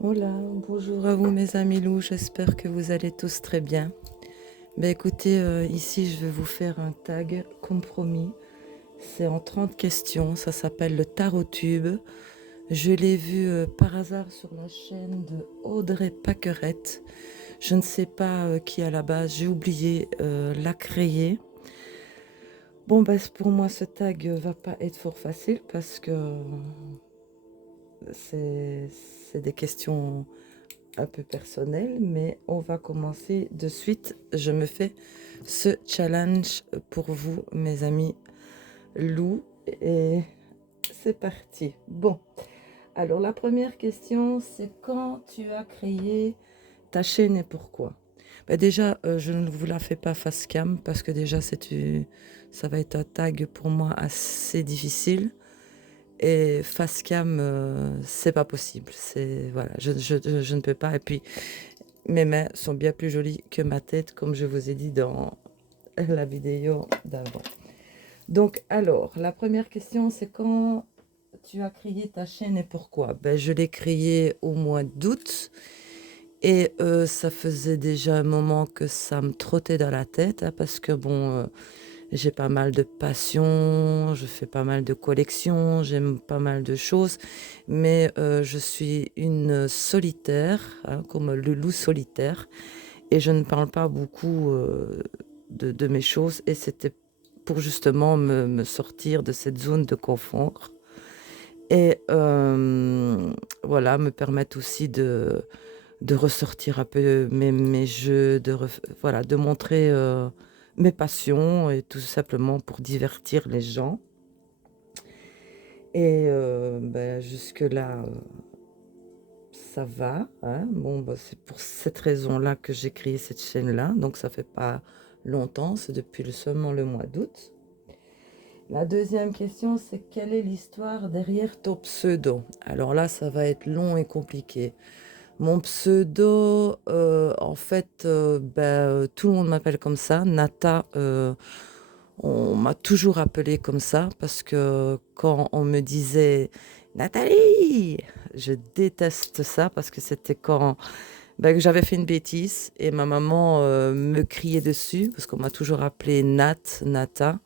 Hola, bonjour à vous mes amis loups, j'espère que vous allez tous très bien. Écoutez, ici je vais vous faire un tag compromis. C'est en 30 questions, ça s'appelle le Tarot Tube. Je l'ai vu par hasard sur la chaîne de Audrey Paquerette. Je ne sais pas qui à la base, j'ai oublié l'a créé. Bon, pour moi ce tag va pas être fort facile parce que c'est des questions un peu personnelles, mais on va commencer de suite. Je me fais ce challenge pour vous, mes amis loups, et c'est parti. Bon, alors la première question, c'est quand tu as créé ta chaîne et pourquoi? Déjà, je ne vous la fais pas face cam parce que déjà, ça va être un tag pour moi assez difficile. Et face cam, c'est pas possible. Voilà, je ne peux pas. Et puis, mes mains sont bien plus jolies que ma tête, comme je vous ai dit dans la vidéo d'avant. Donc, alors, la première question, c'est quand tu as créé ta chaîne et pourquoi? Je l'ai créée au mois d'août et ça faisait déjà un moment que ça me trottait dans la tête, hein, parce que bon, j'ai pas mal de passions, je fais pas mal de collections, j'aime pas mal de choses, mais je suis une solitaire, hein, comme le loup solitaire, et je ne parle pas beaucoup de mes choses, et c'était pour justement me sortir de cette zone de confort, et voilà, me permettre aussi de ressortir un peu mes jeux, voilà, de montrer mes passions et tout simplement pour divertir les gens. Et jusque-là, ça va, hein. Bon, c'est pour cette raison-là que j'ai créé cette chaîne-là. Donc, ça fait pas longtemps, c'est depuis seulement le mois d'août. La deuxième question, c'est quelle est l'histoire derrière ton pseudo? Alors là, ça va être long et compliqué. Mon pseudo, en fait, tout le monde m'appelle comme ça. Nata, on m'a toujours appelée comme ça parce que quand on me disait Nathalie, je déteste ça parce que c'était quand que j'avais fait une bêtise et ma maman me criait dessus parce qu'on m'a toujours appelée Nata.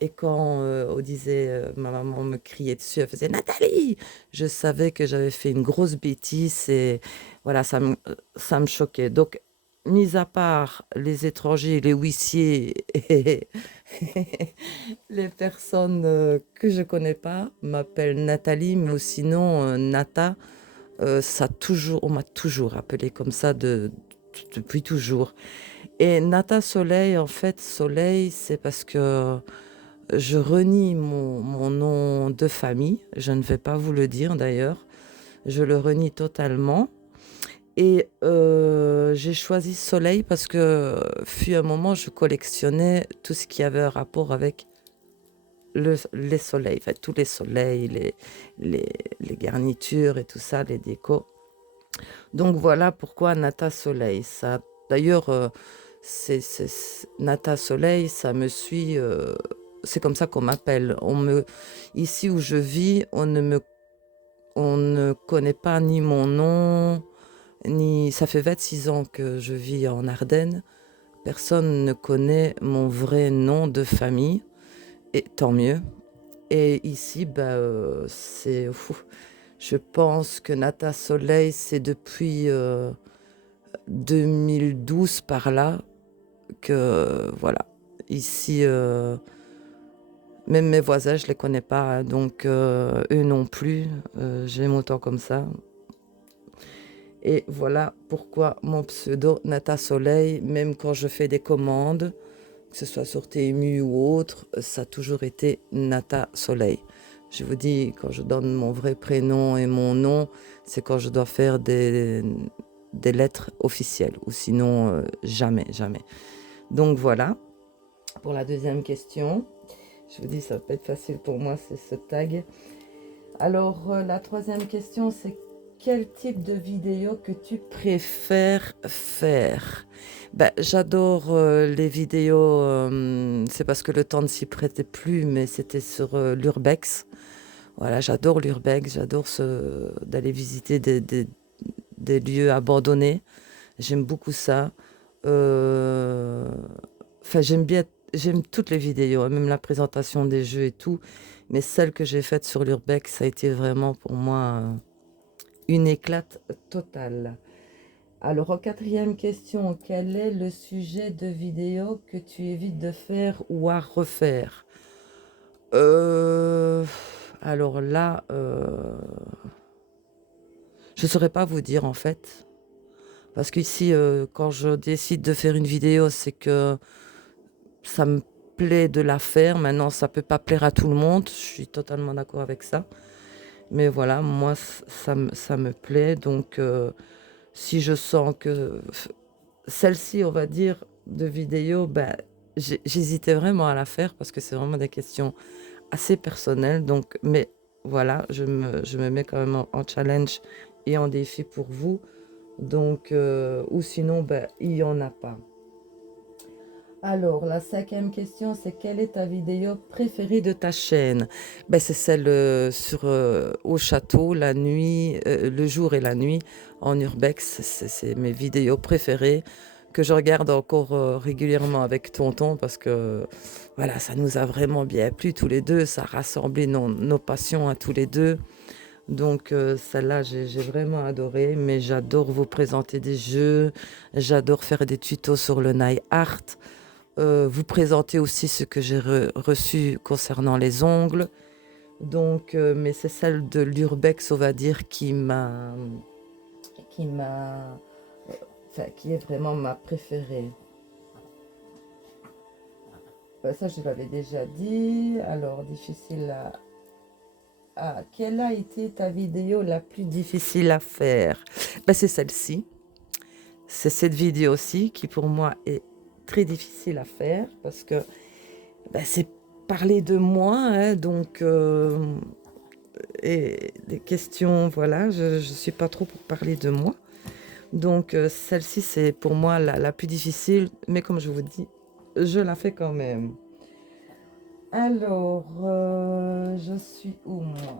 Et quand on disait, ma maman me criait dessus, elle faisait Nathalie, je savais que j'avais fait une grosse bêtise et voilà, ça me choquait. Donc, mis à part les étrangers, les huissiers et les personnes que je connais pas m'appellent Nathalie, mais sinon, Nata, on m'a toujours appelé comme ça depuis toujours. Et Nata Soleil, en fait, Soleil, c'est parce que je renie mon nom de famille. Je ne vais pas vous le dire d'ailleurs. Je le renie totalement. Et j'ai choisi Soleil parce que fut un moment, je collectionnais tout ce qui avait un rapport avec les soleils. Enfin, tous les soleils, les, les garnitures et tout ça, les décos. Donc voilà pourquoi Nata Soleil. Ça, d'ailleurs, Nata Soleil, ça me suit. C'est comme ça qu'on m'appelle. Ici où je vis, on ne connaît pas ni mon nom, ni. Ça fait 26 ans que je vis en Ardennes. Personne ne connaît mon vrai nom de famille, et tant mieux. Et ici, je pense que Nata Soleil, c'est depuis 2012 par là que, voilà. Ici, même mes voisins, je les connais pas, hein, donc eux non plus. J'aime autant comme ça. Et voilà pourquoi mon pseudo Nata Soleil, même quand je fais des commandes, que ce soit sur TMU ou autre, ça a toujours été Nata Soleil. Je vous dis, quand je donne mon vrai prénom et mon nom, c'est quand je dois faire des lettres officielles, ou sinon, jamais, jamais. Donc voilà, pour la deuxième question. Je vous dis, ça va pas être facile pour moi, c'est ce tag. Alors, la troisième question, c'est quel type de vidéo que tu préfères faire? J'adore les vidéos, c'est parce que le temps ne s'y prêtait plus, mais c'était sur l'urbex. Voilà, j'adore l'urbex, d'aller visiter des lieux abandonnés. J'aime beaucoup ça. Euh, Enfin, j'aime toutes les vidéos, hein, même la présentation des jeux et tout. Mais celle que j'ai faite sur l'Urbex, ça a été vraiment pour moi une éclate totale. Alors, en quatrième question, quel est le sujet de vidéo que tu évites de faire ou à refaire? Euh, alors là, je ne saurais pas vous dire en fait. Parce qu'ici, quand je décide de faire une vidéo, c'est que ça me plaît de la faire. Maintenant, ça peut pas plaire à tout le monde. Je suis totalement d'accord avec ça. Mais voilà, moi, ça me plaît. Donc, si je sens que celle-ci, on va dire, de vidéo, ben, j'hésitais vraiment à la faire parce que c'est vraiment des questions assez personnelles. Donc, mais voilà, je me mets quand même en challenge et en défi pour vous. Donc, ou sinon, ben, il n'y en a pas. Alors, la cinquième question, c'est quelle est ta vidéo préférée de ta chaîne? Ben, c'est celle au château, la nuit, le jour et la nuit en urbex. C'est mes vidéos préférées que je regarde encore régulièrement avec Tonton parce que voilà, ça nous a vraiment bien plu tous les deux. Ça a rassemblé nos passions à tous les deux. Donc celle-là, j'ai vraiment adoré, mais j'adore vous présenter des jeux, j'adore faire des tutos sur le nail art, vous présenter aussi ce que j'ai reçu concernant les ongles. Donc, mais c'est celle de l'Urbex, on va dire, qui m'a, enfin, qui est vraiment ma préférée. Ça, je l'avais déjà dit. Alors, difficile à... Ah, quelle a été ta vidéo la plus difficile à faire? Ben, c'est celle-ci. C'est cette vidéo-ci qui, pour moi, est très difficile à faire parce que ben, c'est parler de moi, hein, donc et des questions, voilà, je ne suis pas trop pour parler de moi. Donc celle-ci, c'est pour moi la plus difficile, mais comme je vous dis, je la fais quand même. Alors, je suis où moi?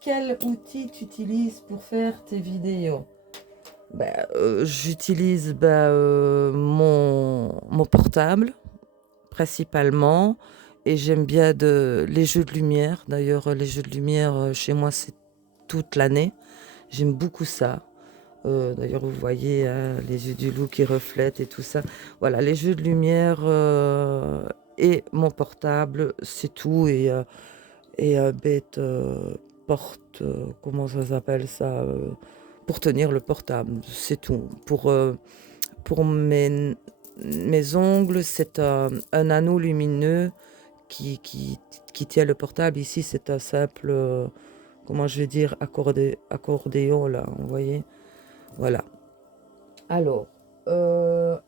Quel outil tu utilises pour faire tes vidéos? Ben, j'utilise mon portable principalement et j'aime bien les jeux de lumière. D'ailleurs, les jeux de lumière chez moi, c'est toute l'année. J'aime beaucoup ça. D'ailleurs, vous voyez les yeux du loup qui reflètent et tout ça. Voilà, les jeux de lumière et mon portable, c'est tout. Et bête porte, comment ça s'appelle ça pour tenir le portable, c'est tout. Pour mes ongles, c'est un anneau lumineux qui tient le portable. Ici, c'est un simple, comment je vais dire, accordéon, là, vous voyez. Voilà. Alors,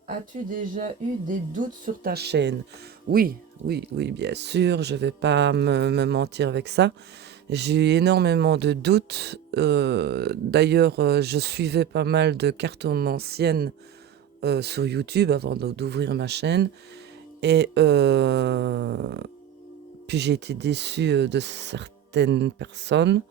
as-tu déjà eu des doutes sur ta chaîne? Oui, oui, oui, bien sûr, je vais pas me mentir avec ça. J'ai eu énormément de doutes. D'ailleurs, je suivais pas mal de cartomanciennes sur YouTube avant d'ouvrir ma chaîne. Et puis j'ai été déçue de certaines personnes.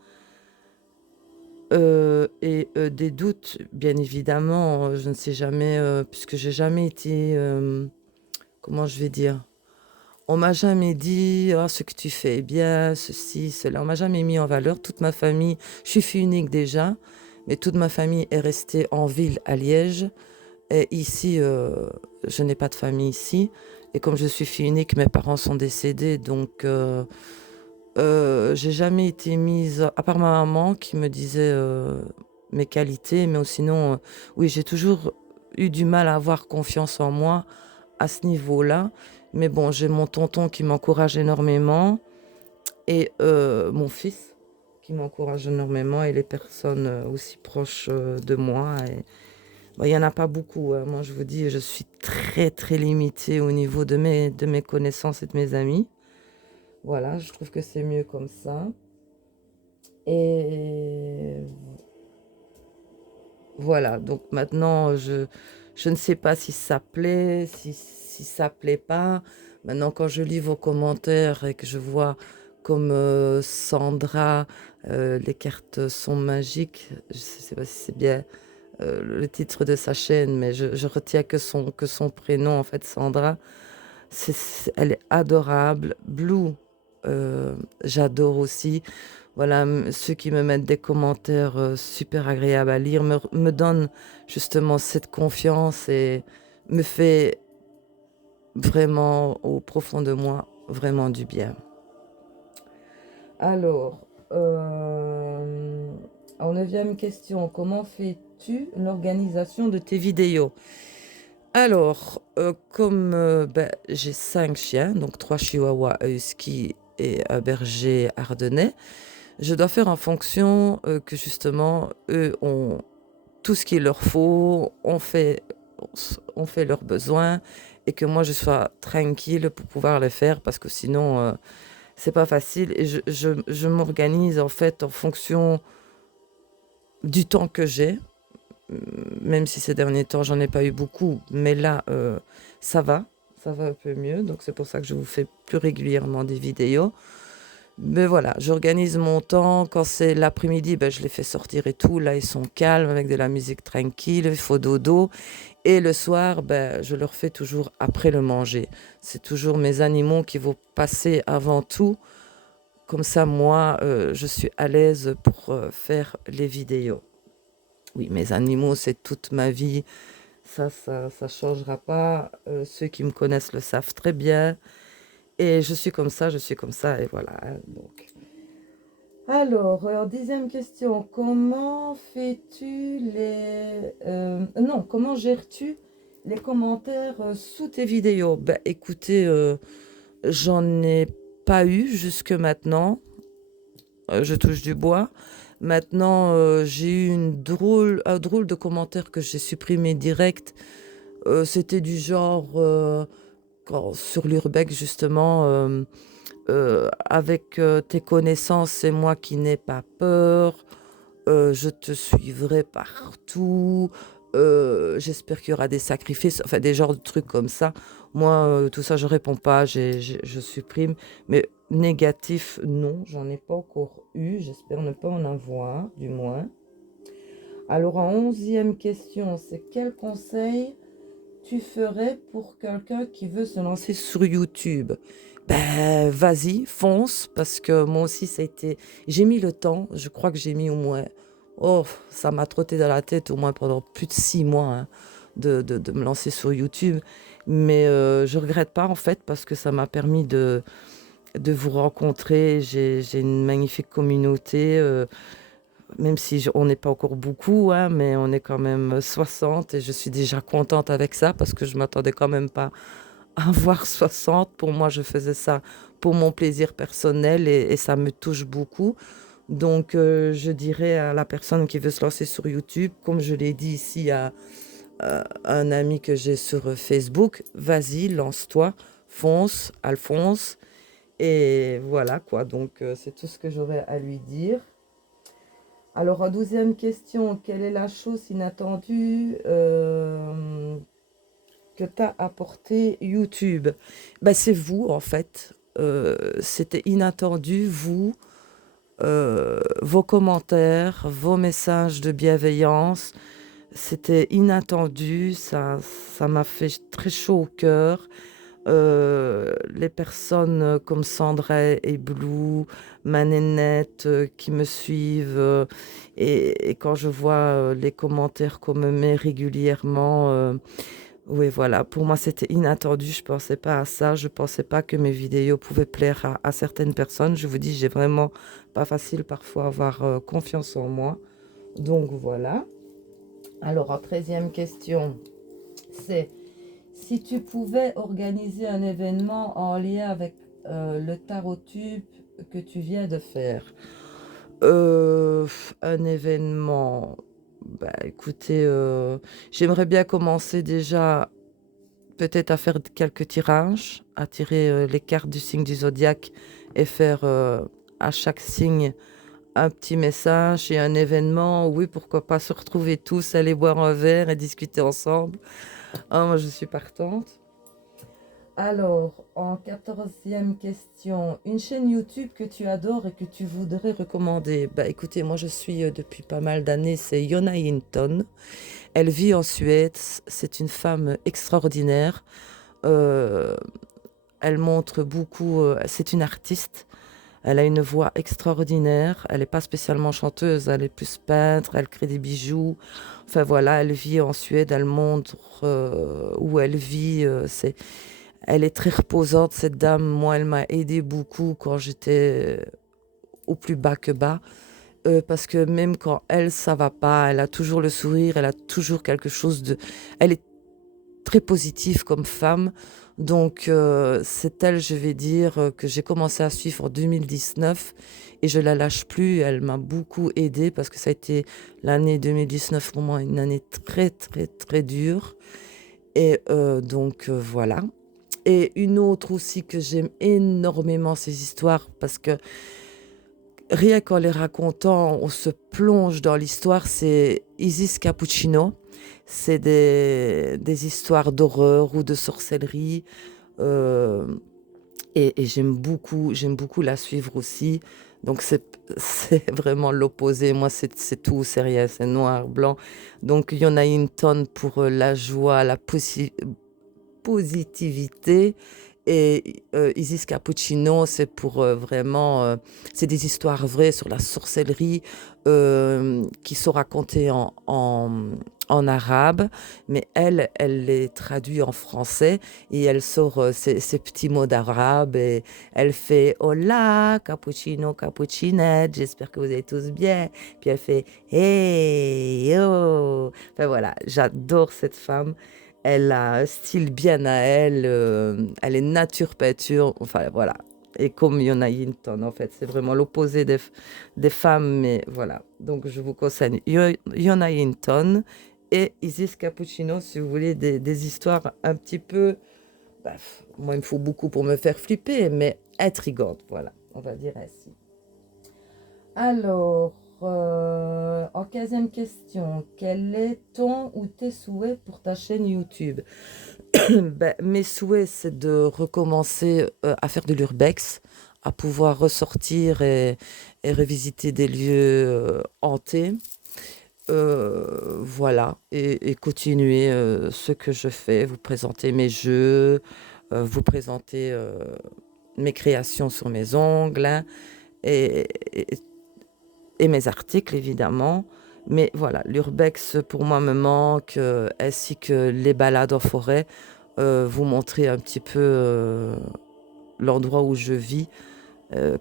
Des doutes, bien évidemment, je ne sais jamais, puisque j'ai jamais été, comment je vais dire, on m'a jamais dit ah, ce que tu fais est bien, ceci, cela, on m'a jamais mis en valeur. Toute ma famille, je suis fille unique déjà, mais toute ma famille est restée en ville à Liège. Et ici, je n'ai pas de famille ici. Et comme je suis fille unique, mes parents sont décédés, donc j'ai jamais été mise, à part ma maman qui me disait mes qualités, mais sinon, oui, j'ai toujours eu du mal à avoir confiance en moi à ce niveau-là. Mais bon, j'ai mon tonton qui m'encourage énormément et mon fils qui m'encourage énormément et les personnes aussi proches de moi. Et, bon, il n'y en a pas beaucoup, hein. Moi, je vous dis, je suis très, très limitée au niveau de mes connaissances et de mes amis. Voilà, je trouve que c'est mieux comme ça. Et voilà, donc maintenant, je ne sais pas si ça plaît, si ça plaît pas. Maintenant, quand je lis vos commentaires et que je vois comme Sandra, les cartes sont magiques. Je ne sais pas si c'est bien le titre de sa chaîne, mais je retiens que son prénom, en fait, Sandra. Elle est adorable. Blue, j'adore aussi. Voilà, ceux qui me mettent des commentaires super agréables à lire me donnent justement cette confiance et me fait vraiment, au profond de moi, vraiment du bien. Alors, en neuvième question, comment fais-tu l'organisation de tes vidéos? Alors, comme ben, j'ai 5 chiens, donc 3 chihuahuas, un husky et un berger ardennais, je dois faire en fonction que justement, eux ont tout ce qu'il leur faut, on fait leurs besoins et que moi je sois tranquille pour pouvoir les faire parce que sinon c'est pas facile et je m'organise en fait en fonction du temps que j'ai, même si ces derniers temps j'en ai pas eu beaucoup, mais là ça va, ça va un peu mieux, donc c'est pour ça que je vous fais plus régulièrement des vidéos. Mais voilà, j'organise mon temps. Quand c'est l'après-midi, ben, je les fais sortir et tout. Là, ils sont calmes avec de la musique tranquille, il faut dodo. Et le soir, ben, je leur fais toujours après le manger. C'est toujours mes animaux qui vont passer avant tout. Comme ça, moi, je suis à l'aise pour faire les vidéos. Oui, mes animaux, c'est toute ma vie. Ça changera pas. Ceux qui me connaissent le savent très bien. Et je suis comme ça, et voilà, hein, donc. Alors, dixième question, comment fais-tu Non, comment gères-tu les commentaires sous tes vidéos? Ben, écoutez, j'en ai pas eu jusque maintenant. Je touche du bois. Maintenant, j'ai eu un drôle de commentaire que j'ai supprimé direct. C'était du genre, sur l'urbex, justement, avec tes connaissances, c'est moi qui n'ai pas peur. Je te suivrai partout. J'espère qu'il y aura des sacrifices, enfin des genres de trucs comme ça. Moi, tout ça, je réponds pas, je supprime. Mais négatif, non, j'en ai pas encore eu. J'espère ne pas en avoir, du moins. Alors, en 11e question, c'est quel conseil tu ferais pour quelqu'un qui veut se lancer sur YouTube? Ben, vas-y, fonce, parce que moi aussi, ça a été... J'ai mis le temps, je crois que j'ai mis au moins... Oh, ça m'a trotté dans la tête au moins pendant plus de 6 mois hein, de me lancer sur YouTube. Mais je regrette pas, en fait, parce que ça m'a permis de vous rencontrer. J'ai une magnifique communauté, même si on n'est pas encore beaucoup, hein, mais on est quand même 60 et je suis déjà contente avec ça parce que je m'attendais quand même pas à avoir 60. Pour moi, je faisais ça pour mon plaisir personnel et ça me touche beaucoup. Donc, je dirais à la personne qui veut se lancer sur YouTube, comme je l'ai dit ici à un ami que j'ai sur Facebook, vas-y, lance-toi, fonce, Alphonse. Et voilà quoi, donc c'est tout ce que j'aurais à lui dire. Alors, en 12e question, quelle est la chose inattendue que t'as apporté YouTube? Ben, c'est vous, en fait. C'était inattendu, vous, vos commentaires, vos messages de bienveillance. C'était inattendu, ça m'a fait très chaud au cœur. Les personnes comme Sandra et Blue, ma nénette qui me suivent et quand je vois les commentaires qu'on me met régulièrement, oui voilà, pour moi c'était inattendu, je pensais pas à ça, je pensais pas que mes vidéos pouvaient plaire à certaines personnes. Je vous dis, j'ai vraiment pas facile parfois à avoir confiance en moi. Donc voilà. Alors en 13e question, c'est si tu pouvais organiser un événement en lien avec le tarot tube que tu viens de faire. Euh, un événement, bah écoutez, j'aimerais bien commencer déjà peut-être à faire quelques tirages, à tirer les cartes du signe du zodiaque et faire à chaque signe un petit message et un événement. Oui, pourquoi pas se retrouver tous, aller boire un verre et discuter ensemble. Ah, moi, je suis partante. Alors, en 14e question, une chaîne YouTube que tu adores et que tu voudrais recommander? Bah écoutez, moi je suis depuis pas mal d'années, c'est Yona Hinton. Elle vit en Suède, c'est une femme extraordinaire. Euh, Elle montre beaucoup, c'est une artiste. Elle a une voix extraordinaire. Elle n'est pas spécialement chanteuse, elle est plus peintre, elle crée des bijoux. Enfin voilà, elle vit en Suède, elle montre où elle vit. Elle est très reposante, cette dame. Moi, elle m'a aidé beaucoup quand j'étais au plus bas que bas. Parce que même quand elle, ça va pas, elle a toujours le sourire, elle a toujours quelque chose de... Elle est très positive comme femme. Donc, c'est elle, je vais dire, que j'ai commencé à suivre en 2019 et je la lâche plus. Elle m'a beaucoup aidée parce que ça a été l'année 2019 pour moi, une année très, très, très dure. Et donc, voilà. Et une autre aussi que j'aime énormément ces histoires parce que rien qu'en les racontant, on se plonge dans l'histoire, c'est Isis Cappuccino. C'est des histoires d'horreur ou de sorcellerie. euh, et j'aime beaucoup la suivre aussi. Donc c'est vraiment l'opposé. Moi, c'est tout, c'est rien, c'est noir, blanc. Donc il y en a une tonne pour la joie, la positivité. Et Isis Cappuccino, c'est pour vraiment, c'est des histoires vraies sur la sorcellerie qui sont racontées en arabe, mais elle les traduit en français et elle sort ces petits mots d'arabe et elle fait Hola, cappuccino, cappuccinette, j'espère que vous allez tous bien. Puis elle fait Hey, yo. Enfin voilà, j'adore cette femme. Elle a un style bien à elle, elle est nature peinture, enfin voilà. Et comme Yona Hinton, en fait, c'est vraiment l'opposé des femmes, mais voilà. Donc je vous conseille Yona Hinton et Isis Cappuccino si vous voulez des histoires un petit peu. Bah, moi, il me faut beaucoup pour me faire flipper, mais intrigantes, voilà, on va dire ainsi. Alors, en 15e question, quel est ton ou tes souhaits pour ta chaîne YouTube? Ben, mes souhaits, c'est de recommencer à faire de l'urbex, à pouvoir ressortir et revisiter des lieux hantés. Voilà, et continuer ce que je fais, vous présenter mes jeux, vous présenter mes créations sur mes ongles hein, et, et- et mes articles, évidemment. Mais voilà, l'urbex, pour moi, me manque, ainsi que les balades en forêt vous montrer un petit peu l'endroit où je vis,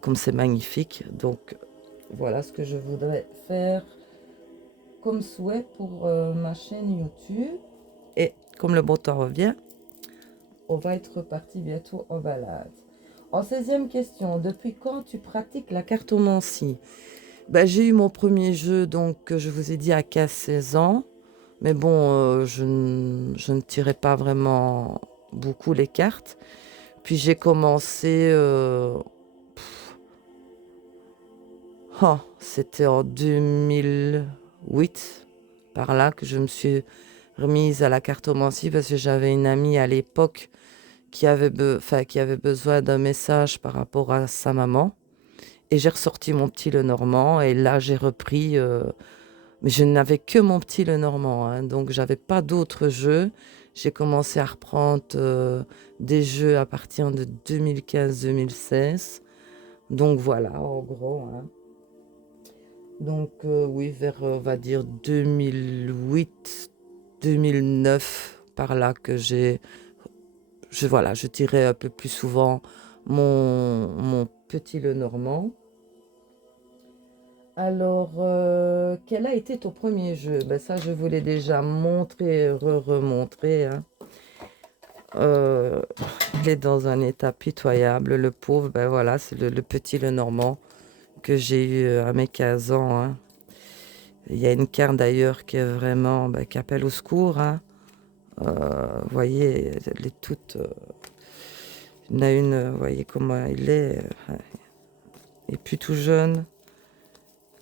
comme c'est magnifique. Donc voilà ce que je voudrais faire comme souhait pour ma chaîne YouTube. Et comme le beau temps revient, on va être reparti bientôt en balade. En 16e question, depuis quand tu pratiques la cartomancie? Ben, j'ai eu mon premier jeu, donc que je vous ai dit à 15-16 ans. Mais bon, je ne tirais pas vraiment beaucoup les cartes. Puis j'ai commencé, c'était en 2008, par là, que je me suis remise à la cartomancie parce que j'avais une amie à l'époque qui avait besoin d'un message par rapport à sa maman. Et j'ai ressorti mon petit Lenormand et là j'ai repris, mais je n'avais que mon petit Lenormand, hein, donc j'avais pas d'autres jeux. J'ai commencé à reprendre des jeux à partir de 2015-2016. Donc voilà, en gros. Hein. Donc oui, vers, on va dire 2008, 2009, par là que voilà, je tirais un peu plus souvent mon petit Lenormand. Alors, quel a été ton premier jeu? Ben ça, je vous l'ai déjà montré, remontré. Hein. Euh, il est dans un état pitoyable, le pauvre. Ben voilà, c'est le petit Lenormand que j'ai eu à mes 15 ans. Hein. Il y a une carte d'ailleurs qui est vraiment, ben, qui appelle au secours. Hein. Vous voyez, elle est toute. Il y en a une, vous voyez comment il est. Il est plus tout jeune.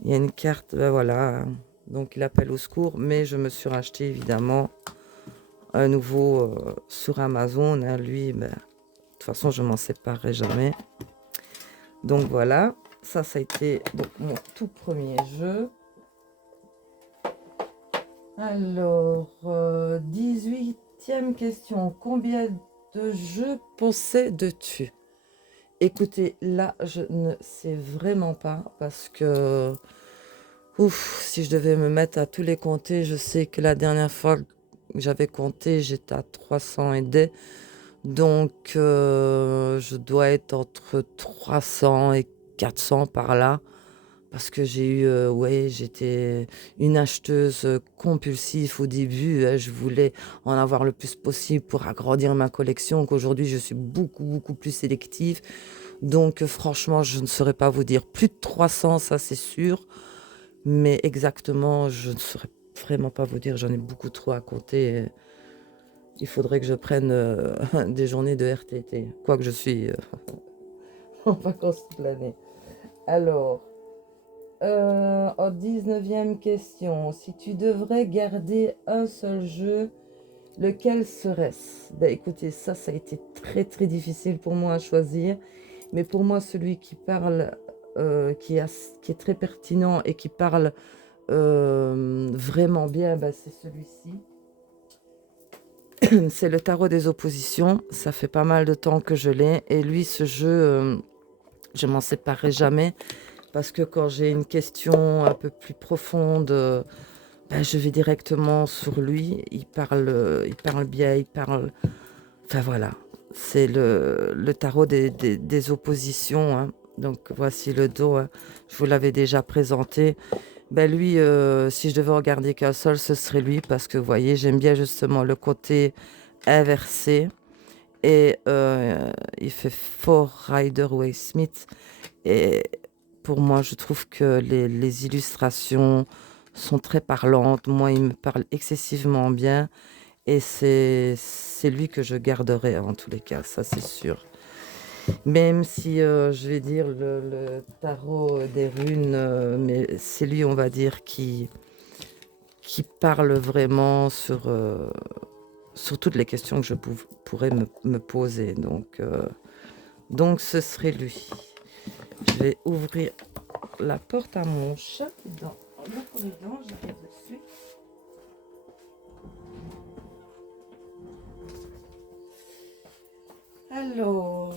Il y a une carte, ben voilà. Hein. Donc il appelle au secours, mais je me suis racheté évidemment un nouveau sur Amazon. Hein. Lui, ben, toute façon, je m'en séparerai jamais. Donc voilà, ça a été donc, mon tout premier jeu. Alors, 18e question. Combien de jeux possèdes-tu? Écoutez, là, je ne sais vraiment pas parce que, ouf, si je devais me mettre à tous les compter, je sais que la dernière fois que j'avais compté, j'étais à 300 et des. Donc, je dois être entre 300 et 400 par là. Parce que j'ai eu, ouais, j'étais une acheteuse compulsive au début. Je voulais en avoir le plus possible pour agrandir ma collection. Qu'aujourd'hui, je suis beaucoup, beaucoup plus sélective. Donc, franchement, je ne saurais pas vous dire plus de 300, ça c'est sûr. Mais exactement, je ne saurais vraiment pas vous dire. J'en ai beaucoup trop à compter. Il faudrait que je prenne des journées de RTT. Quoique je suis en vacances toute l'année. Alors. En 19e question, si tu devrais garder un seul jeu, lequel serait-ce? Ben écoutez, ça a été très très difficile pour moi à choisir, mais pour moi celui qui parle, qui est très pertinent et qui parle vraiment bien, ben, c'est celui-ci. C'est le tarot des oppositions, ça fait pas mal de temps que je l'ai, et lui ce jeu, je m'en séparerai jamais. Parce que quand j'ai une question un peu plus profonde, ben, je vais directement sur lui. Il parle bien, il parle... Enfin voilà, c'est le tarot des oppositions, hein. Donc voici le dos, hein. Je vous l'avais déjà présenté. Ben lui, si je devais regarder qu'un seul, ce serait lui. Parce que vous voyez, j'aime bien justement le côté inversé. Et il fait fort Rider-Waite-Smith. Et pour moi, je trouve que les illustrations sont très parlantes. Moi, il me parle excessivement bien. Et c'est lui que je garderai en tous les cas, ça c'est sûr. Même si, je vais dire, le tarot des runes, mais c'est lui, on va dire, qui parle vraiment sur toutes les questions que je pourrais me poser. Donc, ce serait lui. Je vais ouvrir la porte à mon chat dans le corridor, j'arrive dessus. Alors,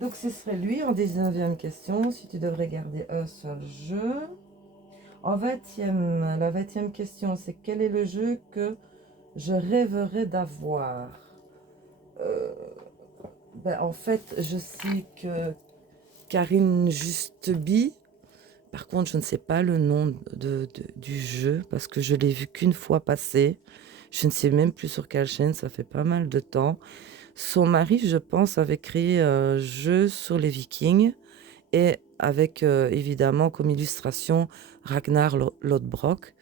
donc ce serait lui en 19e question, si tu devrais garder un seul jeu. En 20e, la 20e question, c'est quel est le jeu que je rêverais d'avoir? Ben, en fait, je sais que Karine Justeby, par contre, je ne sais pas le nom du jeu parce que je l'ai vu qu'une fois passer. Je ne sais même plus sur quelle chaîne, ça fait pas mal de temps. Son mari, je pense, avait créé un jeu sur les Vikings et avec évidemment comme illustration Ragnar Lodbrok.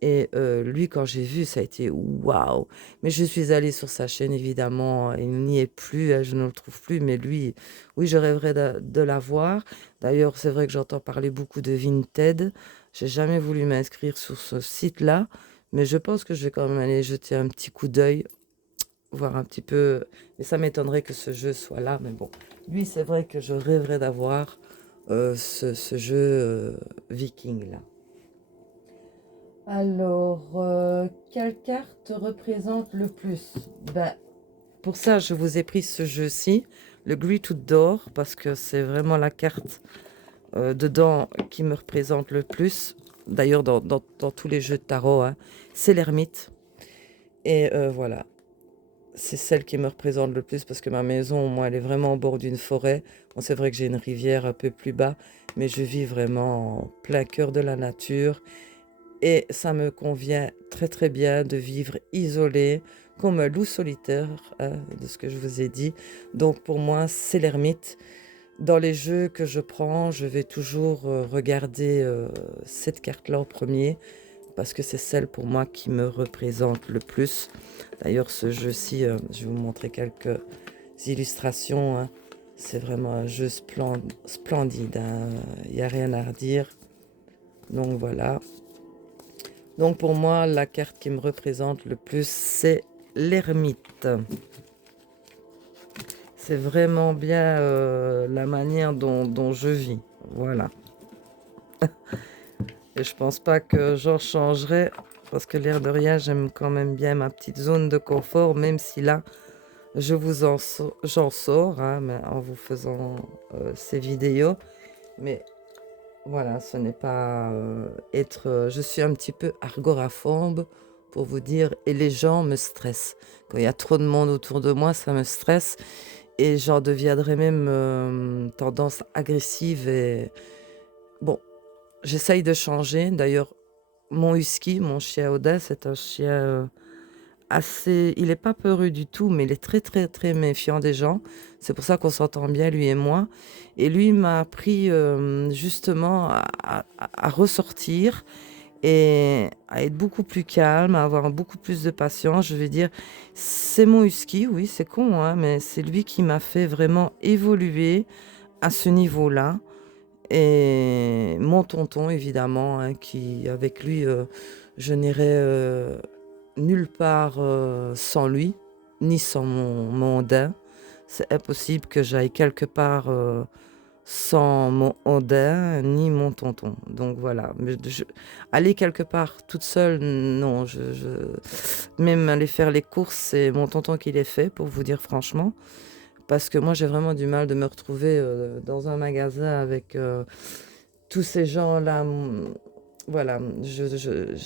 Et lui, quand j'ai vu, ça a été waouh! Mais je suis allée sur sa chaîne, évidemment, il n'y est plus, je ne le trouve plus. Mais lui, oui, je rêverais de l'avoir. D'ailleurs, c'est vrai que j'entends parler beaucoup de Vinted. J'ai jamais voulu m'inscrire sur ce site-là, mais je pense que je vais quand même aller jeter un petit coup d'œil, voir un petit peu. Mais ça m'étonnerait que ce jeu soit là. Mais bon, lui, c'est vrai que je rêverais d'avoir ce jeu viking-là. Alors, quelle carte te représente le plus? Ben, pour ça, je vous ai pris ce jeu-ci, le Greatwood d'or, parce que c'est vraiment la carte dedans qui me représente le plus. D'ailleurs, dans tous les jeux de tarot, hein, c'est l'ermite. Et voilà, c'est celle qui me représente le plus parce que ma maison, moi, elle est vraiment au bord d'une forêt. Bon, c'est vrai que j'ai une rivière un peu plus bas, mais je vis vraiment en plein cœur de la nature. Et ça me convient très très bien de vivre isolé, comme un loup solitaire, hein, de ce que je vous ai dit. Donc pour moi, c'est l'ermite. Dans les jeux que je prends, je vais toujours regarder cette carte-là en premier, parce que c'est celle pour moi qui me représente le plus. D'ailleurs, ce jeu-ci, je vais vous montrer quelques illustrations, hein. C'est vraiment un jeu splendide, hein. Il n'y a rien à redire. Donc voilà. Donc pour moi, la carte qui me représente le plus, c'est l'ermite. C'est vraiment bien la manière dont je vis. Voilà. Et je pense pas que j'en changerai, parce que l'air de rien, j'aime quand même bien ma petite zone de confort, même si là, j'en sors, hein, mais en vous faisant ces vidéos. Mais voilà, ce n'est pas être... je suis un petit peu agoraphobe, pour vous dire, et les gens me stressent. Quand il y a trop de monde autour de moi, ça me stresse, et j'en deviendrai même tendance agressive. Et bon, j'essaye de changer. D'ailleurs, mon husky, mon chien Oda, c'est un chien assez... Il n'est pas peureux du tout, mais il est très, très, très méfiant des gens. C'est pour ça qu'on s'entend bien, lui et moi. Et lui m'a appris justement à ressortir et à être beaucoup plus calme, à avoir beaucoup plus de patience. Je vais dire, c'est mon husky, oui, c'est con, hein, mais c'est lui qui m'a fait vraiment évoluer à ce niveau-là. Et mon tonton, évidemment, hein, qui, avec lui, je n'irai nulle part sans lui, ni sans mon Odin. C'est impossible que j'aille quelque part sans mon Odin, ni mon tonton. Donc voilà. Aller quelque part toute seule, non. Même aller faire les courses, c'est mon tonton qui les fait, pour vous dire franchement. Parce que moi, j'ai vraiment du mal de me retrouver dans un magasin avec tous ces gens-là. Voilà,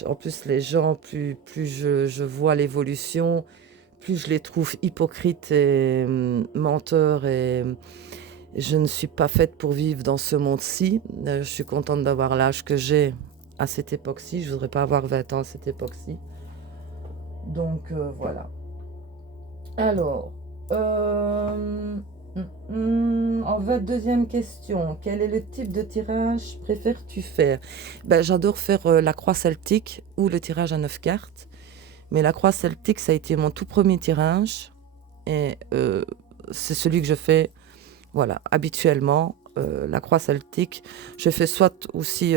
en plus, les gens, plus je vois l'évolution, plus je les trouve hypocrites et menteurs. Et je ne suis pas faite pour vivre dans ce monde-ci. Je suis contente d'avoir l'âge que j'ai à cette époque-ci. Je ne voudrais pas avoir 20 ans à cette époque-ci. Donc, voilà. Alors, en fait, deuxième question. Quel est le type de tirage préfères-tu faire? Ben, j'adore faire la croix celtique ou le tirage à 9 cartes. Mais la croix celtique, ça a été mon tout premier tirage. Et c'est celui que je fais, voilà, habituellement. La croix celtique, je fais soit aussi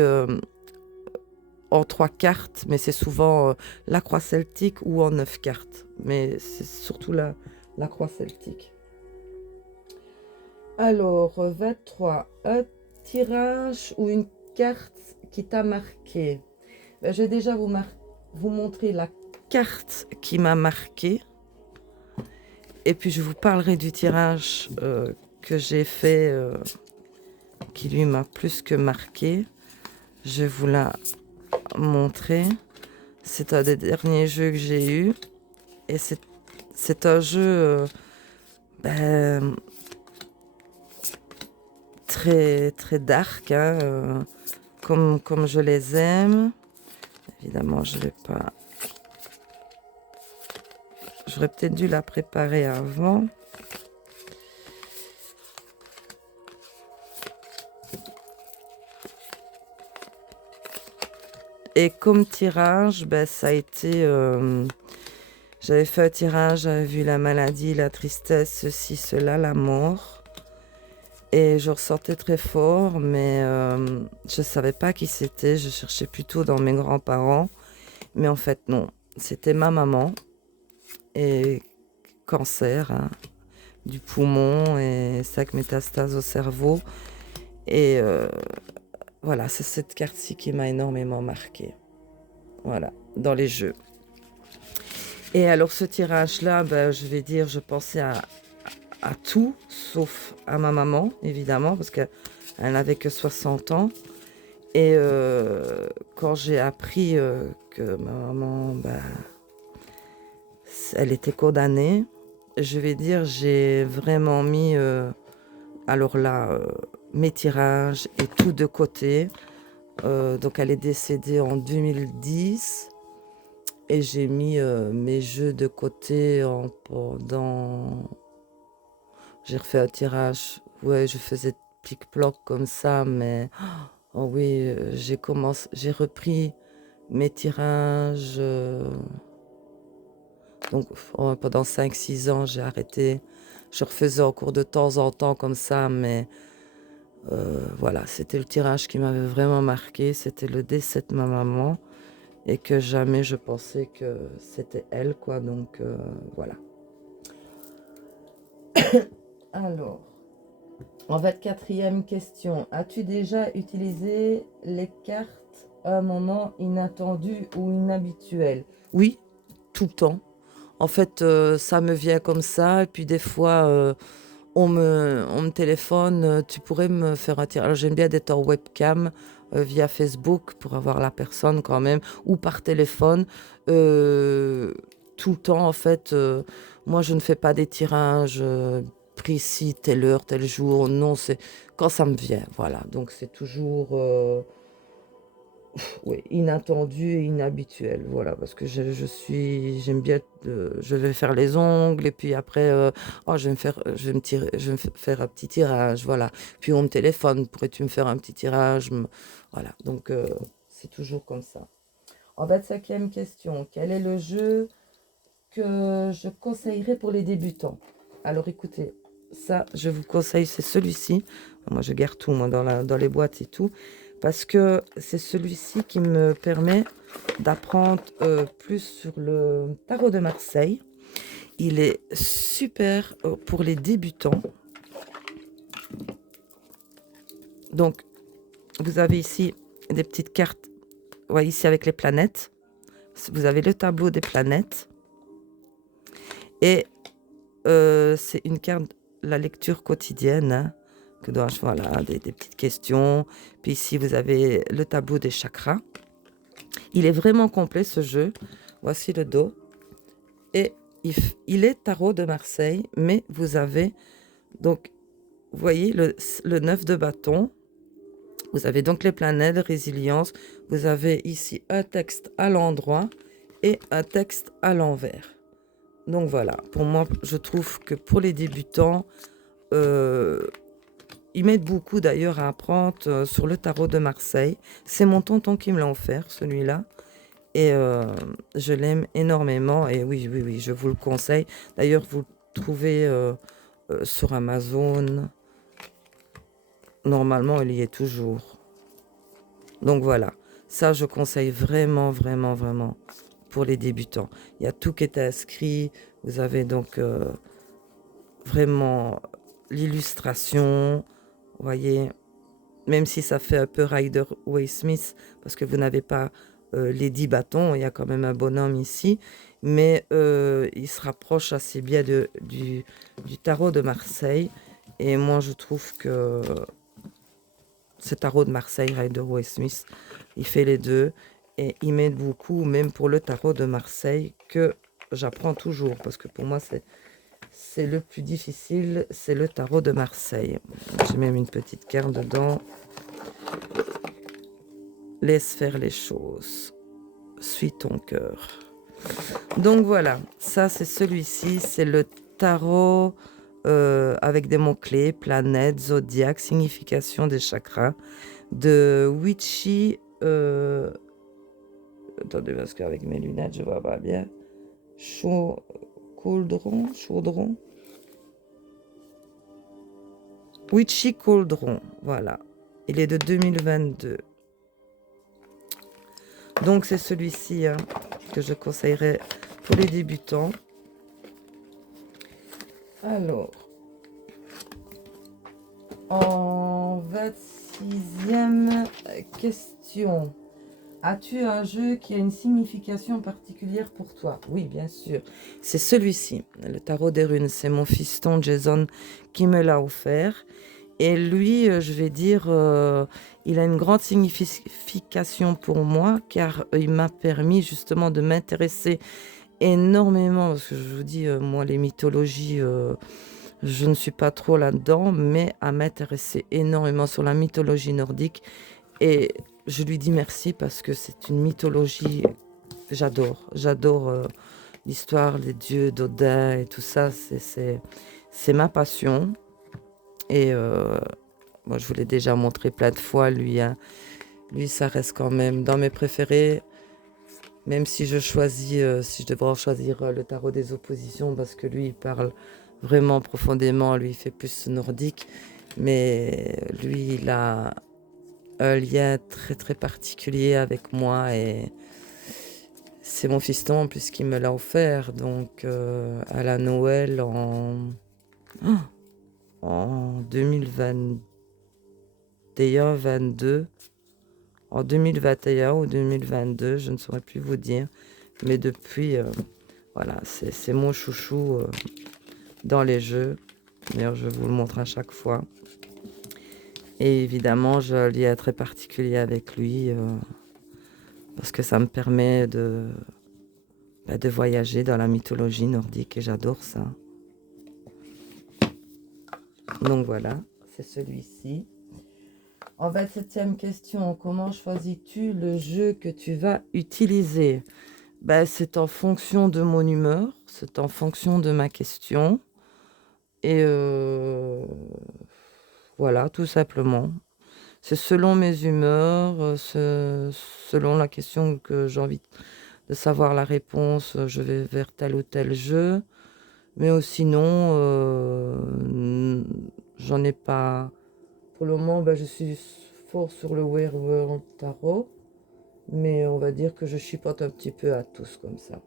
en 3 cartes, mais c'est souvent la croix celtique ou en 9 cartes. Mais c'est surtout la croix celtique. Alors, 23. Un tirage ou une carte qui t'a marqué. Ben, je vais déjà vous montrer la carte qui m'a marqué. Et puis, je vous parlerai du tirage que j'ai fait, qui lui m'a plus que marqué. Je vais vous la montrer. C'est un des derniers jeux que j'ai eu. Et c'est un jeu très, très dark, hein, comme je les aime. Évidemment, je vais pas... J'aurais peut-être dû la préparer avant. Et comme tirage, ben, ça a été... j'avais fait un tirage, j'avais vu la maladie, la tristesse, ceci, cela, la mort. Et je ressortais très fort, mais je ne savais pas qui c'était. Je cherchais plutôt dans mes grands-parents. Mais en fait, non. C'était ma maman. Et cancer, hein, du poumon et 5 métastases au cerveau. Et voilà, c'est cette carte-ci qui m'a énormément marquée. Voilà, dans les jeux. Et alors ce tirage-là, ben, je vais dire, je pensais à tout, sauf à ma maman, évidemment, parce qu'elle n'avait que 60 ans. Et quand j'ai appris que ma maman, ben, elle était condamnée, je vais dire, j'ai vraiment mis, alors là, mes tirages et tout de côté. Donc elle est décédée en 2010. Et j'ai mis mes jeux de côté pendant... J'ai refait un tirage. Ouais, je faisais plic-ploc comme ça, mais... Oh oui, j'ai repris mes tirages. Donc pendant 5-6 ans, j'ai arrêté. Je refaisais en cours de temps en temps comme ça, mais voilà, c'était le tirage qui m'avait vraiment marqué. C'était le décès de ma maman. et que jamais je pensais que c'était elle, quoi. Donc, voilà. Alors, en 24e question, as-tu déjà utilisé les cartes à un moment inattendu ou inhabituel? Oui, tout le temps. En fait, ça me vient comme ça, et puis des fois, on me téléphone, tu pourrais me faire un tirage. Alors j'aime bien d'être en webcam via Facebook pour avoir la personne quand même, ou par téléphone. Euh, Tout le temps, en fait, moi je ne fais pas des tirages précis, telle heure, tel jour. Non, c'est quand ça me vient, voilà. Donc c'est toujours oui, inattendu et inhabituel, voilà, parce que j'aime bien, je vais faire les ongles, et puis après, oh, je vais me faire un petit tirage, voilà. Puis on me téléphone, pourrais-tu me faire un petit tirage? Voilà, donc c'est toujours comme ça. En 25e question, quel est le jeu que je conseillerais pour les débutants? Alors écoutez, ça, je vous conseille, c'est celui-ci. Moi, je garde tout, moi, dans les boîtes et tout, parce que c'est celui-ci qui me permet d'apprendre plus sur le tarot de Marseille. Il est super pour les débutants. Donc, vous avez ici des petites cartes, vous voyez ici avec les planètes. Vous avez le tableau des planètes. Et c'est une carte, la lecture quotidienne, hein, que dois-je, voilà, des petites questions. Puis ici, vous avez le tableau des chakras. Il est vraiment complet, ce jeu. Voici le dos. Et il est tarot de Marseille, mais vous avez, donc, vous voyez, le 9 de bâton. Vous avez donc les planètes de résilience. Vous avez ici un texte à l'endroit et un texte à l'envers. Donc voilà, pour moi, je trouve que pour les débutants, ils m'aident beaucoup d'ailleurs à apprendre sur le tarot de Marseille. C'est mon tonton qui me l'a offert, celui-là. Et je l'aime énormément. Et oui, oui, oui, je vous le conseille. D'ailleurs, vous le trouvez sur Amazon. Normalement, il y est toujours. Donc voilà, ça, je conseille vraiment, vraiment, vraiment pour les débutants. Il y a tout qui est inscrit. Vous avez donc vraiment l'illustration. Vous voyez, même si ça fait un peu Rider-Waite-Smith, parce que vous n'avez pas les 10 bâtons, il y a quand même un bonhomme ici, mais il se rapproche assez bien du tarot de Marseille. Et moi, je trouve que ce tarot de Marseille, Rider-Waite-Smith, il fait les deux, et il m'aide beaucoup, même pour le tarot de Marseille, que j'apprends toujours, parce que pour moi, c'est le plus difficile, c'est le tarot de Marseille. J'ai même une petite carte dedans. Laisse faire les choses. Suis ton cœur. Donc voilà, ça c'est celui-ci, c'est le tarot avec des mots-clés, planètes, zodiaque, signification des chakras, de Witchy. Attendez, parce qu'avec mes lunettes, je vois pas bien. Chaudron. Witchy Cauldron, voilà. Il est de 2022. Donc c'est celui-ci hein, que je conseillerais pour les débutants. Alors, en 26e question, as-tu un jeu qui a une signification particulière pour toi? Oui, bien sûr. C'est celui-ci, le tarot des runes. C'est mon fiston Jason qui me l'a offert. Et lui, je vais dire, il a une grande signification pour moi, car il m'a permis justement de m'intéresser énormément, parce que je vous dis, moi, les mythologies, je ne suis pas trop là-dedans, mais à m'intéresser énormément sur la mythologie nordique. Et je lui dis merci parce que c'est une mythologie que j'adore. J'adore l'histoire, les dieux d'Odin et tout ça. C'est ma passion. Et moi, je vous l'ai déjà montré plein de fois, lui. Hein. Lui, ça reste quand même dans mes préférés. Même si je choisis, si je devrais en choisir le tarot des oppositions, parce que lui, il parle vraiment profondément. Lui, il fait plus nordique. Mais lui, il a un lien très, très particulier avec moi. Et C'est mon fiston en plus qui me l'a offert, donc à la Noël en 2021-22. En 2021 ou 2022, je ne saurais plus vous dire. Mais depuis, voilà, c'est mon chouchou dans les jeux. D'ailleurs, je vous le montre à chaque fois. Et évidemment, j'ai un lien très particulier avec lui parce que ça me permet de voyager dans la mythologie nordique et j'adore ça. Donc voilà, c'est celui-ci. En 27e question, comment choisis-tu le jeu que tu vas utiliser? C'est en fonction de mon humeur, c'est en fonction de ma question. Et voilà, tout simplement. C'est selon mes humeurs, selon la question que j'ai envie de savoir la réponse, je vais vers tel ou tel jeu. Mais sinon, j'en ai pas. Pour le moment, je suis fort sur le Werewolf Tarot. Mais on va dire que je chipote un petit peu à tous comme ça.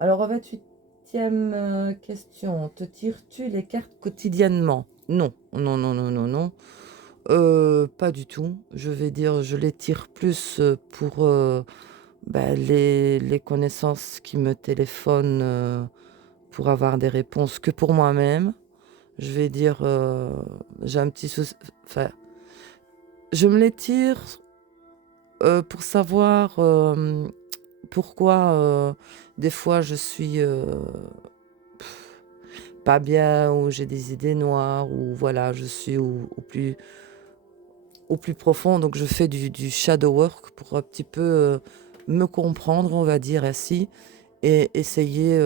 Alors, en 28e question, te tires-tu les cartes quotidiennement? Non, non, non, non, non, non. Pas du tout. Je vais dire, je les tire plus pour les connaissances qui me téléphonent pour avoir des réponses que pour moi-même. Je vais dire, j'ai un petit souci. Enfin, je me les tire pour savoir pourquoi des fois je suis pas bien ou j'ai des idées noires ou voilà, je suis au plus profond. Donc je fais du shadow work pour un petit peu me comprendre, on va dire ainsi, et essayer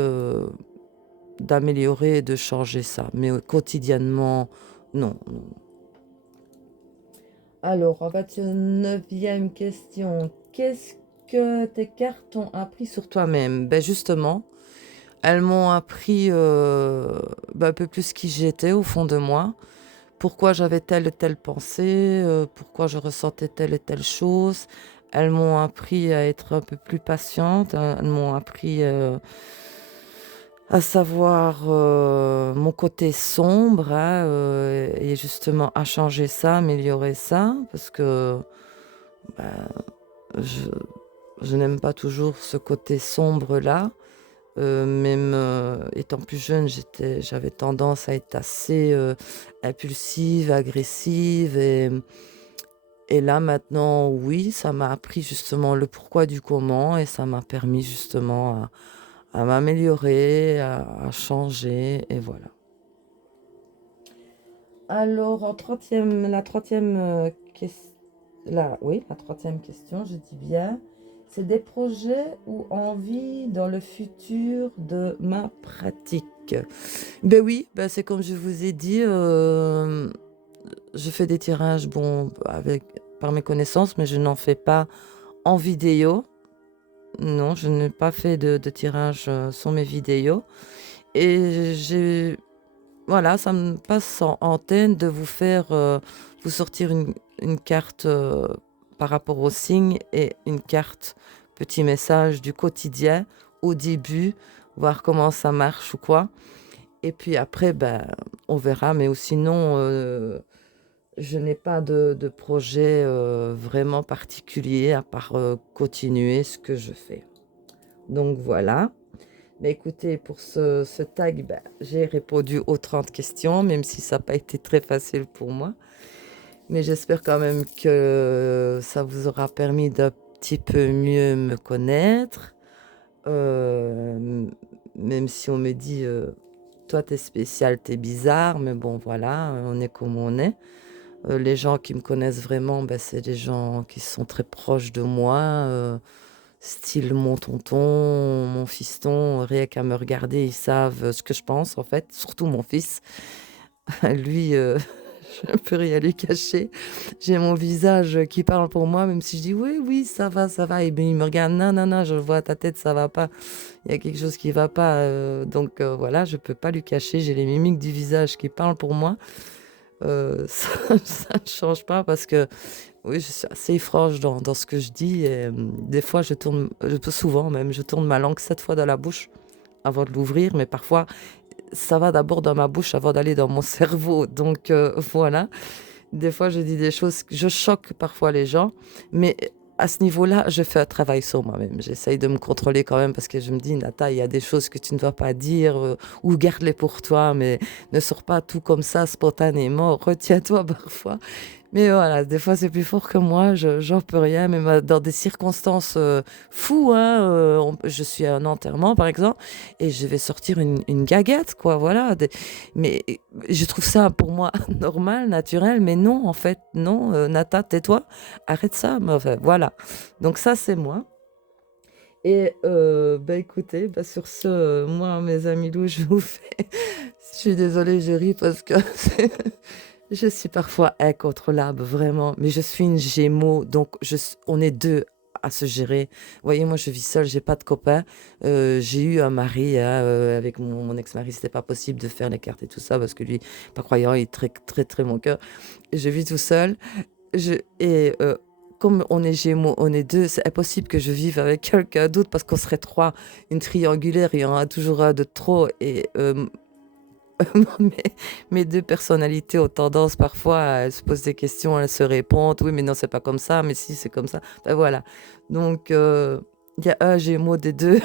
d'améliorer et de changer ça. Mais quotidiennement, non. Alors, en 29e question, qu'est-ce que tes cartes t'ont appris sur toi-même? Justement, elles m'ont appris un peu plus qui j'étais au fond de moi, pourquoi j'avais telle ou telle pensée, pourquoi je ressentais telle et telle chose. Elles m'ont appris à être un peu plus patiente, elles m'ont appris à savoir mon côté sombre et justement à changer ça, améliorer ça, parce que je, je n'aime pas toujours ce côté sombre-là. Même étant plus jeune, j'avais tendance à être assez impulsive, agressive. Et là, maintenant, oui, ça m'a appris justement le pourquoi du comment et ça m'a permis justement à m'améliorer, à changer. Et voilà. Alors, la 30e question, la 30e question, je dis bien. C'est des projets ou envies dans le futur de ma pratique. Oui, c'est comme je vous ai dit, je fais des tirages par mes connaissances, mais je n'en fais pas en vidéo. Non, je n'ai pas fait de tirage sur mes vidéos. Et voilà, ça me passe en antenne de vous faire vous sortir une carte par rapport au signe et une carte petit message du quotidien au début, voir comment ça marche ou quoi. Et puis après, on verra. Mais sinon, je n'ai pas de projet vraiment particulier à part continuer ce que je fais. Donc voilà. Écoutez, pour ce tag, j'ai répondu aux 30 questions, même si ça n'a pas été très facile pour moi. Mais j'espère quand même que ça vous aura permis d'un petit peu mieux me connaître. Même si on me dit, toi t'es spécial, t'es bizarre, mais bon voilà, on est comme on est. Les gens qui me connaissent vraiment, c'est des gens qui sont très proches de moi. Style mon tonton, mon fiston, rien qu'à me regarder, ils savent ce que je pense en fait, surtout mon fils. Lui, je ne peux rien lui cacher. J'ai mon visage qui parle pour moi, même si je dis oui, oui, ça va, ça va. Et bien il me regarde, non, non, non, je vois ta tête, ça va pas. Il y a quelque chose qui va pas. Donc voilà, je peux pas lui cacher. J'ai les mimiques du visage qui parlent pour moi. ça, ça ne change pas parce que oui, je suis assez franche dans ce que je dis et des fois souvent même, je tourne ma langue 7 fois dans la bouche avant de l'ouvrir, mais parfois ça va d'abord dans ma bouche avant d'aller dans mon cerveau. Donc voilà, des fois je dis des choses, je choque parfois les gens, mais à ce niveau-là, je fais un travail sur moi-même. J'essaye de me contrôler quand même parce que je me dis, Nata, il y a des choses que tu ne dois pas dire ou garde-les pour toi, mais ne sors pas tout comme ça spontanément. Retiens-toi parfois. Mais voilà, des fois c'est plus fort que moi, j'en peux rien, mais dans des circonstances fous, hein, je suis à un enterrement par exemple, et je vais sortir une gaguette, quoi, voilà. Mais je trouve ça pour moi normal, naturel, mais non, en fait, non, Nata, tais-toi, arrête ça, mais enfin, voilà. Donc ça, c'est moi. Et bah écoutez, bah sur ce, moi, mes amis loups, je vous fais... Je suis désolée, je ris parce que je suis parfois incontrôlable, vraiment, mais je suis une Gémeaux, donc on est deux à se gérer. Vous voyez, moi, je vis seule, j'ai pas de copain. J'ai eu un mari, hein, avec mon ex-mari, c'était pas possible de faire les cartes et tout ça parce que lui, pas croyant, il est très, très, très mon cœur. Je vis tout seul. Et comme on est Gémeaux, on est deux, c'est impossible que je vive avec quelqu'un d'autre parce qu'on serait trois. Une triangulaire, il y en aura toujours un de trop. Et mes, mes deux personnalités ont tendance parfois à se poser des questions, à se répondre. Oui, mais non, c'est pas comme ça, mais si, c'est comme ça. Ben voilà. Donc, il y a un Gémeaux des deux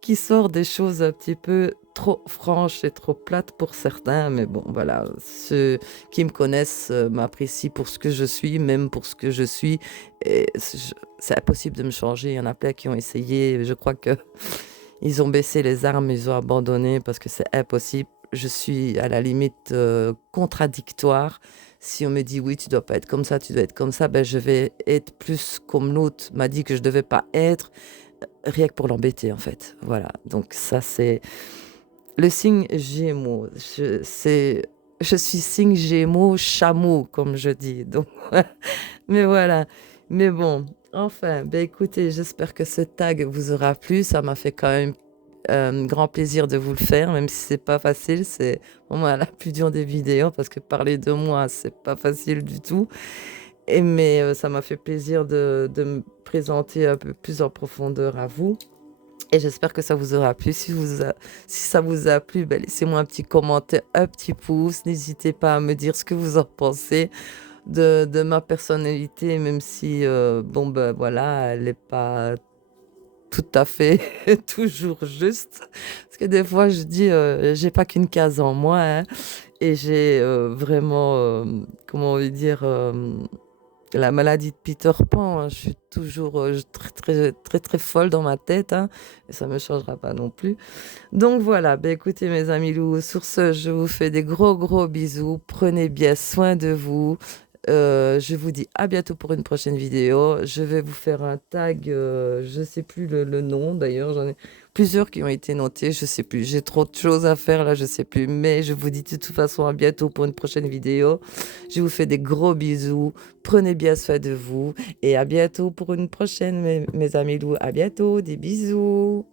qui sort des choses un petit peu trop franches et trop plates pour certains. Mais bon, voilà. Ceux qui me connaissent m'apprécient pour ce que je suis, même pour ce que je suis. Et c'est impossible de me changer. Il y en a plein qui ont essayé. Je crois que ils ont baissé les armes, ils ont abandonné parce que c'est impossible. Je suis à la limite contradictoire. Si on me dit oui, tu dois pas être comme ça, tu dois être comme ça, ben je vais être plus comme l'autre m'a dit que je devais pas être, rien que pour l'embêter en fait. Voilà. Donc ça c'est le signe Gémeaux. Je suis signe Gémeaux, chameau comme je dis. Donc mais voilà. Mais bon, enfin, ben écoutez, j'espère que ce tag vous aura plu. Ça m'a fait quand même grand plaisir de vous le faire, même si c'est pas facile. C'est pour moi la plus dure des vidéos parce que parler de moi, c'est pas facile du tout. Mais ça m'a fait plaisir de me présenter un peu plus en profondeur à vous. Et j'espère que ça vous aura plu. Si ça vous a plu, ben, laissez-moi un petit commentaire, un petit pouce. N'hésitez pas à me dire ce que vous en pensez de ma personnalité, même si, bon, ben voilà, elle n'est pas tout à fait toujours juste. Parce que des fois, je dis, j'ai pas qu'une case en moi, hein, et j'ai vraiment, comment on veut dire, la maladie de Peter Pan. Hein. Je suis toujours très, très, très, très folle dans ma tête, hein, et ça me changera pas non plus. Donc voilà, ben écoutez mes amis loups, sur ce, je vous fais des gros gros bisous. Prenez bien soin de vous. Je vous dis à bientôt pour une prochaine vidéo. Je vais vous faire un tag, je sais plus le nom d'ailleurs, j'en ai plusieurs qui ont été notés, je sais plus. J'ai trop de choses à faire là, je sais plus. Mais je vous dis de toute façon à bientôt pour une prochaine vidéo. Je vous fais des gros bisous. Prenez bien soin de vous et à bientôt pour une prochaine, mes amis loups. À bientôt, des bisous.